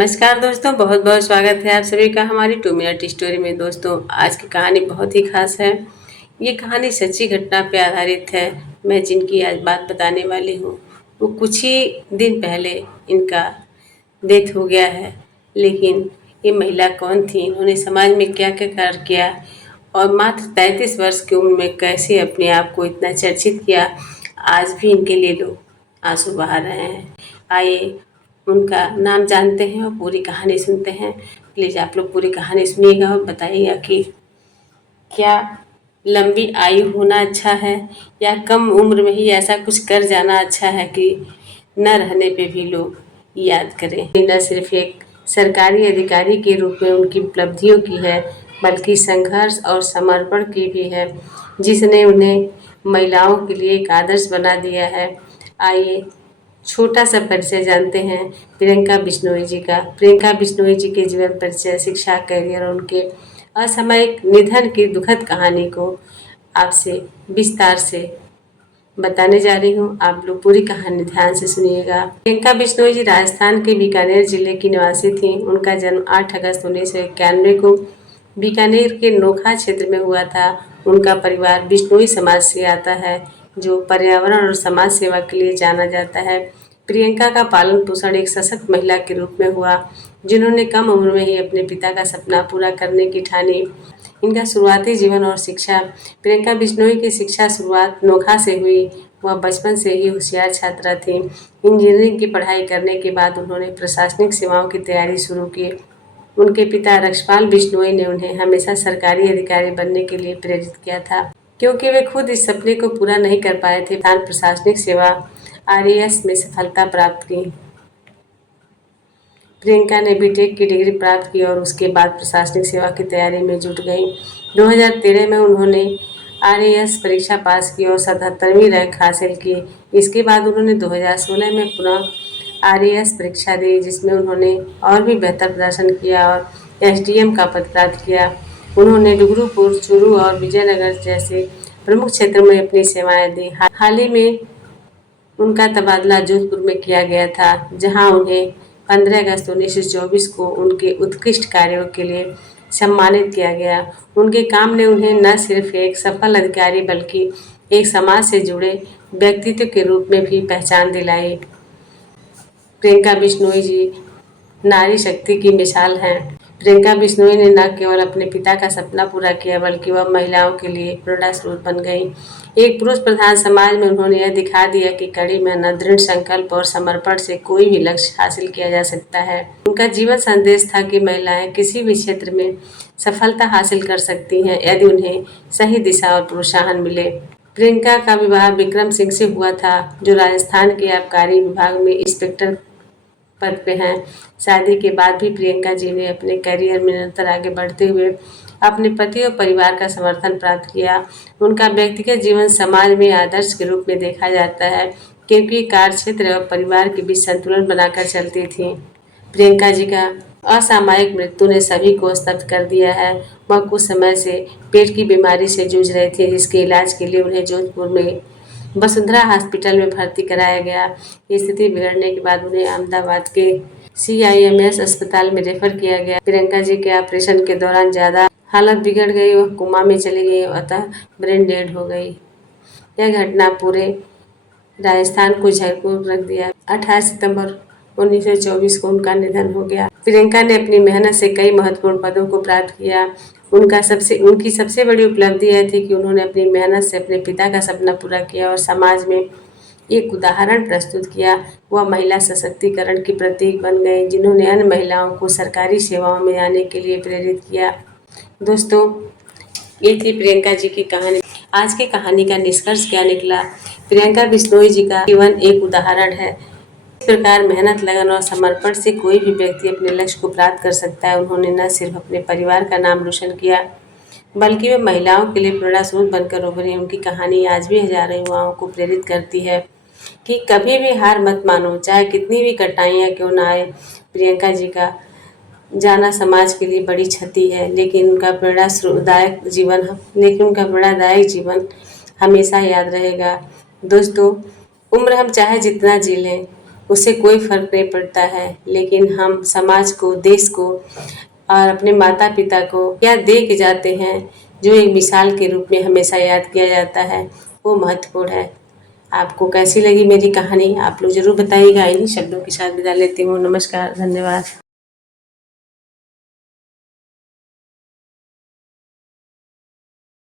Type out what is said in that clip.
नमस्कार दोस्तों, बहुत बहुत स्वागत है आप सभी का हमारी 2 मिनट स्टोरी में। दोस्तों, आज की कहानी बहुत ही खास है। ये कहानी सच्ची घटना पे आधारित है। मैं जिनकी आज बात बताने वाली हूँ वो कुछ ही दिन पहले इनका डेथ हो गया है। लेकिन ये महिला कौन थी, इन्होंने समाज में क्या क्या कार्य किया और मात्र 33 वर्ष की उम्र में कैसे अपने आप को इतना चर्चित किया, आज भी इनके लिए लोग आंसू बहा रहे हैं। आइए उनका नाम जानते हैं और पूरी कहानी सुनते हैं। प्लीज़ आप लोग पूरी कहानी सुनिएगा और बताइएगा कि क्या लंबी आयु होना अच्छा है या कम उम्र में ही ऐसा कुछ कर जाना अच्छा है कि न रहने पे भी लोग याद करें। न सिर्फ एक सरकारी अधिकारी के रूप में उनकी उपलब्धियों की है, बल्कि संघर्ष और समर्पण की भी है, जिसने उन्हें महिलाओं के लिए एक आदर्श बना दिया है। आइए छोटा सा परिचय जानते हैं प्रियंका बिश्नोई जी का। प्रियंका बिश्नोई जी के जीवन परिचय, शिक्षा, करियर और उनके असामयिक निधन की दुखद कहानी को आपसे विस्तार से बताने जा रही हूँ। आप लोग पूरी कहानी ध्यान से सुनिएगा। प्रियंका बिश्नोई जी राजस्थान के बीकानेर जिले की निवासी थी। उनका जन्म 8 अगस्त 1991 को बीकानेर के नोखा क्षेत्र में हुआ था। उनका परिवार बिश्नोई समाज से आता है, जो पर्यावरण और समाज सेवा के लिए जाना जाता है। प्रियंका का पालन पोषण एक सशक्त महिला के रूप में हुआ, जिन्होंने कम उम्र में ही अपने पिता का सपना पूरा करने की ठानी। इनका शुरुआती जीवन और शिक्षा। प्रियंका बिश्नोई की शिक्षा शुरुआत नोखा से हुई। वह बचपन से ही होशियार छात्रा थी। इंजीनियरिंग की पढ़ाई करने के बाद उन्होंने प्रशासनिक सेवाओं की तैयारी शुरू की। उनके पिता रक्षपाल बिश्नोई ने उन्हें हमेशा सरकारी अधिकारी बनने के लिए प्रेरित किया था, क्योंकि वे खुद इस सपने को पूरा नहीं कर पाए थे। प्रशासनिक सेवा आरएएस में सफलता प्राप्त की। प्रियंका ने बीटेक की डिग्री प्राप्त की और उसके बाद प्रशासनिक सेवा की तैयारी में जुट गई। 2013 में उन्होंने आरएएस परीक्षा पास की और 77वीं रैंक हासिल की। इसके बाद उन्होंने 2016 में पुनः आरएएस परीक्षा दी, जिसमें उन्होंने और भी बेहतर प्रदर्शन किया और एसडीएम का पद प्राप्त किया। उन्होंने डुगरूपुर, चूरू और विजयनगर जैसे प्रमुख क्षेत्रों में अपनी सेवाएं दी। हाल ही में उनका तबादला जोधपुर में किया गया था, जहां उन्हें 15 अगस्त 1924 को उनके उत्कृष्ट कार्यों के लिए सम्मानित किया गया। उनके काम ने उन्हें न सिर्फ एक सफल अधिकारी बल्कि एक समाज से जुड़े व्यक्तित्व के रूप में भी पहचान दिलाई। प्रियंका बिश्नोई जी नारी शक्ति की मिसाल हैं। प्रियंका बिश्नोई ने न केवल अपने पिता का सपना पूरा किया, बल्कि वह महिलाओं के लिए प्रेरणा स्रोत बन गई। एक पुरुष प्रधान समाज में उन्होंने यह दिखा दिया कि कड़ी मेहनत, दृढ़ संकल्प और समर्पण से कोई भी लक्ष्य हासिल किया जा सकता है। उनका जीवन संदेश था कि महिलाएं किसी भी क्षेत्र में सफलता हासिल कर सकती हैं, यदि उन्हें सही दिशा और प्रोत्साहन मिले। प्रियंका का विवाह विक्रम सिंह से हुआ था, जो राजस्थान के आबकारी विभाग में इंस्पेक्टर पद पे हैं। शादी के बाद भी प्रियंका जी ने अपने करियर में निरंतर आगे बढ़ते हुए अपने पति और परिवार का समर्थन प्राप्त किया। उनका व्यक्तिगत जीवन समाज में आदर्श के रूप में देखा जाता है, क्योंकि कार्य क्षेत्र और परिवार के बीच संतुलन बनाकर चलती थी। प्रियंका जी का असामयिक मृत्यु ने सभी को स्तब्ध कर दिया है। वह कुछ समय से पेट की बीमारी से जूझ रहे थे, जिसके इलाज के लिए उन्हें जोधपुर में वसुंधरा हॉस्पिटल में भर्ती कराया गया। स्थिति बिगड़ने के बाद उन्हें अहमदाबाद के CIMS अस्पताल में रेफर किया गया। प्रियंका जी के ऑपरेशन के दौरान ज़्यादा हालत बिगड़ गई, वह कोमा में चली गई, अतः ब्रेन डेड हो गई। यह घटना पूरे राजस्थान को झकझोर रख दिया। 18 सितंबर 1924 को उनका निधन हो गया। प्रियंका ने अपनी मेहनत से कई महत्वपूर्ण पदों को प्राप्त किया। उनकी सबसे बड़ी उपलब्धि यह थी कि उन्होंने अपनी मेहनत से अपने पिता का सपना पूरा किया और समाज में एक उदाहरण प्रस्तुत किया। वह महिला सशक्तिकरण की प्रतीक बन गए, जिन्होंने अन्य महिलाओं को सरकारी सेवाओं में आने के लिए प्रेरित किया। दोस्तों, ये थी प्रियंका जी की कहानी। आज की कहानी का निष्कर्ष क्या निकला? प्रियंका बिश्नोई जी का जीवन एक उदाहरण है। इस प्रकार मेहनत, लगन और समर्पण से कोई भी व्यक्ति अपने लक्ष्य को प्राप्त कर सकता है। उन्होंने न सिर्फ अपने परिवार का नाम रोशन किया, बल्कि वे महिलाओं के लिए प्रेरणा स्रोत बनकर उभरी। उनकी कहानी आज भी हजारों युवाओं को प्रेरित करती है कि कभी भी हार मत मानो, चाहे कितनी भी कठिनाइयाँ क्यों ना आए। प्रियंका जी का जाना समाज के लिए बड़ी क्षति है, लेकिन उनका प्रेरणादायक जीवन हमेशा याद रहेगा। दोस्तों, उम्र हम चाहे जितना जी लें, उससे कोई फ़र्क नहीं पड़ता है, लेकिन हम समाज को, देश को और अपने माता पिता को क्या दे के जाते हैं, जो एक मिसाल के रूप में हमेशा याद किया जाता है, वो महत्वपूर्ण है। आपको कैसी लगी मेरी कहानी आप लोग ज़रूर बताइएगा। इन्हीं शब्दों के साथ विदा लेती हूँ। नमस्कार, धन्यवाद।